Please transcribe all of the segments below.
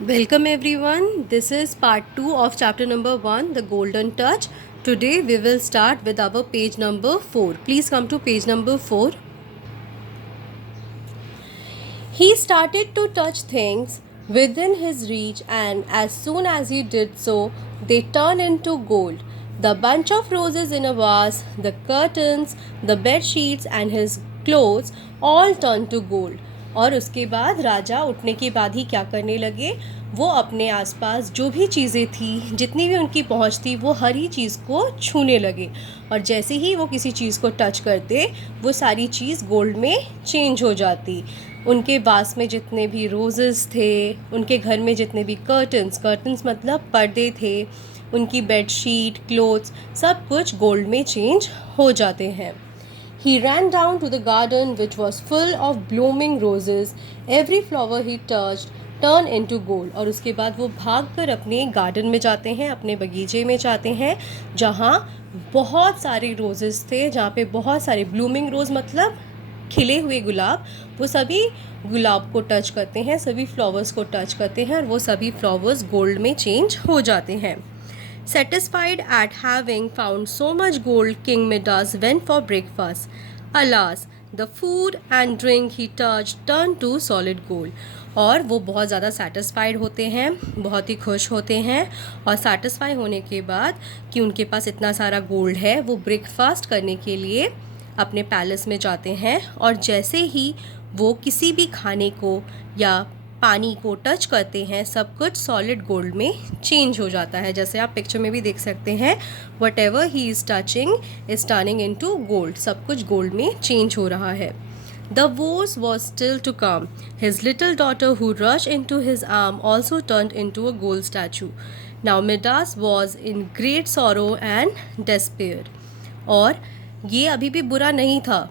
Welcome everyone. This is part 2 of chapter number 1, The Golden Touch. Today we will start with our page number 4. Please come to page number 4. He started to touch things within his reach, and as soon as he did so, they turned into gold. The bunch of roses in a vase, the curtains, the bed sheets and his clothes all turned to gold. और उसके बाद राजा उठने के बाद ही क्या करने लगे, वो अपने आसपास जो भी चीज़ें थी, जितनी भी उनकी पहुंच थी, वो हर ही चीज़ को छूने लगे। और जैसे ही वो किसी चीज़ को टच करते, वो सारी चीज़ गोल्ड में चेंज हो जाती। उनके वास में जितने भी रोज़ेस थे, उनके घर में जितने भी कर्टन्स मतलब पर्दे थे, उनकी बेडशीट, क्लोथ्स, सब कुछ गोल्ड में चेंज हो जाते हैं। He ran down to the garden, which was full of blooming roses. Every flower he touched turned into gold. और उसके बाद वो भाग कर अपने गार्डन में जाते हैं, अपने बगीचे में जाते हैं, जहाँ बहुत सारे रोजेस थे, जहाँ पे बहुत सारे ब्लूमिंग रोज़ मतलब खिले हुए गुलाब, वो सभी गुलाब को टच करते हैं, सभी फ्लावर्स को टच करते हैं, और वो सभी फ्लावर्स गोल्ड में चेंज हो जाते हैं। Satisfied at having found so much gold, King Midas went for breakfast. Alas, the food and drink he touched turned to solid gold. और वो बहुत ज़्यादा सेटिस्फाइड होते हैं, बहुत ही खुश होते हैं, और सेटिस्फाई होने के बाद कि उनके पास इतना सारा गोल्ड है, वो ब्रेकफास्ट करने के लिए अपने पैलेस में जाते हैं। और जैसे ही वो किसी भी खाने को या पानी को टच करते हैं, सब कुछ सॉलिड गोल्ड में चेंज हो जाता है। जैसे आप पिक्चर में भी देख सकते हैं, what ever he is touching is turning into gold, सब कुछ गोल्ड में चेंज हो रहा है। The wars was still to come. His little daughter, who rushed into his arm, also turned into a gold statue. Now Midas was in great sorrow and despair. और ये अभी भी बुरा नहीं था,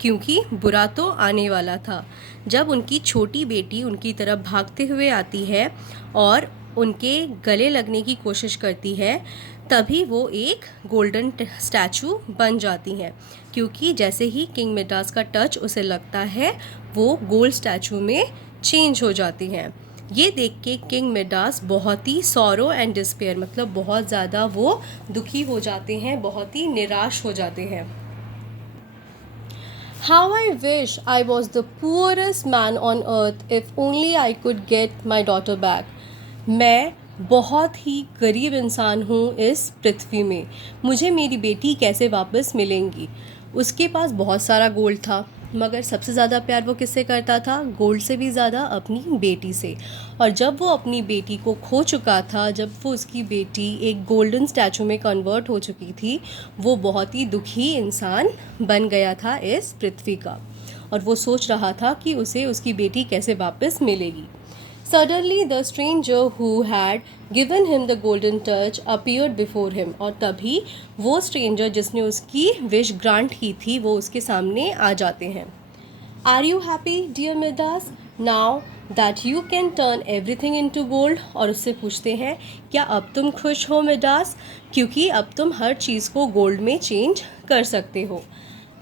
क्योंकि बुरा तो आने वाला था। जब उनकी छोटी बेटी उनकी तरफ भागते हुए आती है और उनके गले लगने की कोशिश करती है, तभी वो एक गोल्डन स्टैचू बन जाती हैं, क्योंकि जैसे ही किंग मिडास का टच उसे लगता है, वो गोल्ड स्टैचू में चेंज हो जाती हैं। ये देख के किंग मिडास बहुत ही सॉरो एंड डिस्पेयर मतलब बहुत ज़्यादा वो दुखी हो जाते हैं, बहुत ही निराश हो जाते हैं। How I wish I was the poorest man on earth if only I could get my daughter back. मैं बहुत ही गरीब इंसान हूँ इस पृथ्वी में, मुझे मेरी बेटी कैसे वापस मिलेंगी। उसके पास बहुत सारा गोल्ड था, मगर सबसे ज़्यादा प्यार वो किससे करता था, गोल्ड से भी ज़्यादा अपनी बेटी से। और जब वो अपनी बेटी को खो चुका था, जब वो उसकी बेटी एक गोल्डन स्टैचू में कन्वर्ट हो चुकी थी, वो बहुत ही दुखी इंसान बन गया था इस पृथ्वी का, और वो सोच रहा था कि उसे उसकी बेटी कैसे वापस मिलेगी। Suddenly the stranger who had given him the golden touch appeared before him. और तभी वो स्ट्रेंजर जिसने उसकी विश ग्रांट की थी, वो उसके सामने आ जाते हैं। Are you happy, dear Midas? Now that you can turn everything into gold. और उससे पूछते हैं, क्या अब तुम खुश हो मिडास, क्योंकि अब तुम हर चीज़ को गोल्ड में चेंज कर सकते हो।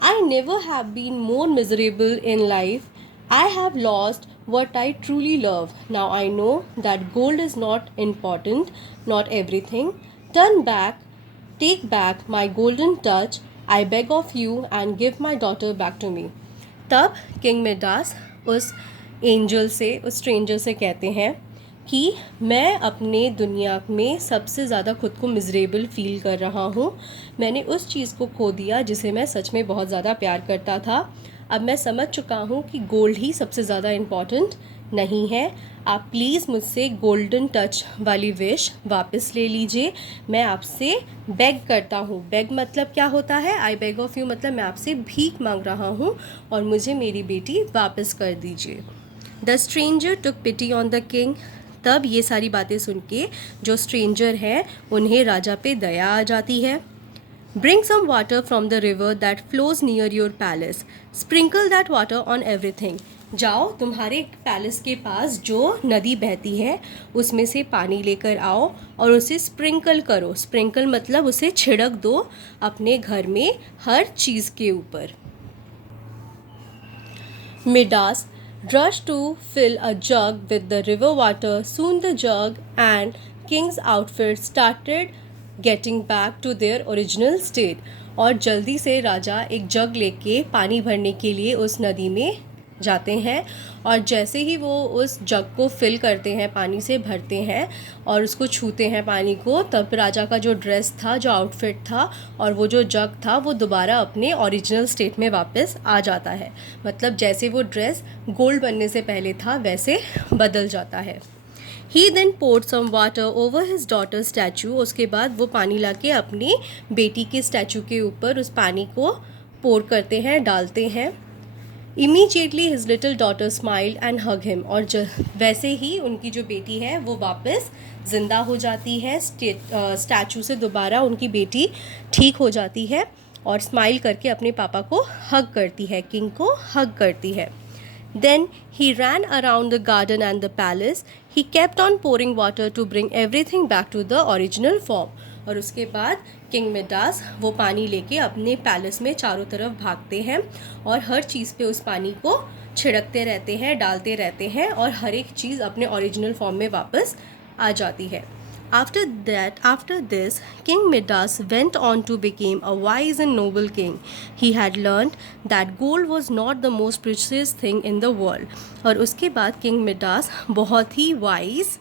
I never have been more miserable in life. I have lost what I truly love. Now I know that gold is not important, not everything. Turn back, take back my golden touch, I beg of you, and give my daughter back to me. तब king Midas उस angel से, उस stranger से कहते हैं कि मैं अपने दुनिया में सबसे ज़्यादा खुद को मिजरेबल फील कर रहा हूँ। मैंने उस चीज़ को खो दिया जिसे मैं सच में बहुत ज़्यादा प्यार करता था। अब मैं समझ चुका हूँ कि गोल्ड ही सबसे ज़्यादा इम्पॉर्टेंट नहीं है। आप प्लीज़ मुझसे गोल्डन टच वाली विश वापस ले लीजिए। मैं आपसे बेग करता हूँ। बेग मतलब क्या होता है, आई बेग ऑफ यू मतलब मैं आपसे भीख मांग रहा हूँ, और मुझे मेरी बेटी वापस कर दीजिए। The stranger took pity on the king. तब ये सारी बातें सुन के जो स्ट्रेंजर हैं, उन्हें राजा पे दया आ जाती है। Bring some water from the river that flows near your palace. Sprinkle that water on everything. जाओ, तुम्हारे पैलेस के पास जो नदी बहती है, उसमें से पानी लेकर आओ और उसे स्प्रिंकल करो। स्प्रिंकल मतलब उसे छिड़क दो अपने घर में हर चीज़ के ऊपर। Midas rushed to fill a jug with the river water. Soon the jug and king's outfit started getting back to their original state. और जल्दी से राजा एक जग लेके पानी भरने के लिए उस नदी में जाते हैं, और जैसे ही वो उस जग को फिल करते हैं, पानी से भरते हैं और उसको छूते हैं पानी को, तब राजा का जो ड्रेस था, जो आउटफिट था और वो जो जग था, वो दोबारा अपने ओरिजिनल स्टेट में वापस आ जाता है। मतलब जैसे वो ड्रेस गोल्ड बनने से पहले था वैसे बदल जाता है। He then poured some water over his daughter's statue. उसके बाद वो पानी लाके अपनी बेटी के स्टैचू के ऊपर उस पानी को पोर करते हैं, डालते हैं। Immediately his little daughter smiled and hugged him. और वैसे ही उनकी जो बेटी है वो वापस ज़िंदा हो जाती है, स्टैचू से दोबारा उनकी बेटी ठीक हो जाती है और स्माइल करके अपने पापा को हग करती है, किंग को हग करती है। Then he ran around the garden and the palace. He kept on pouring water to bring everything back to the original form. और उसके बाद किंग मिडास वो पानी लेके अपने पैलेस में चारों तरफ भागते हैं और हर चीज़ पे उस पानी को छिड़कते रहते हैं, डालते रहते हैं और हर एक चीज़ अपने ओरिजिनल फॉर्म में वापस आ जाती है। After this, King Midas went on to become a wise and noble king. He had learned that gold was not the most precious thing in the world. और उसके बाद किंग मिडास बहुत ही wise,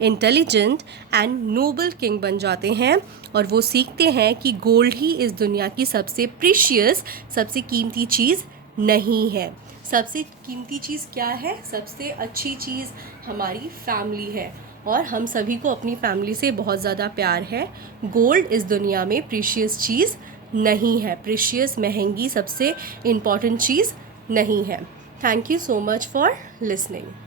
intelligent and noble king बन जाते हैं और वो सीखते हैं कि गोल्ड ही इस दुनिया की सबसे प्रीशियस, सबसे कीमती चीज़ नहीं है। सबसे कीमती चीज़ क्या है? सबसे अच्छी चीज़ हमारी फैमिली है और हम सभी को अपनी फैमिली से बहुत ज़्यादा प्यार है। गोल्ड इस दुनिया में प्रीशियस चीज़ नहीं है, प्रीशियस महंगी सबसे इम्पॉर्टेंट चीज़ नहीं है। Thank you so much for listening.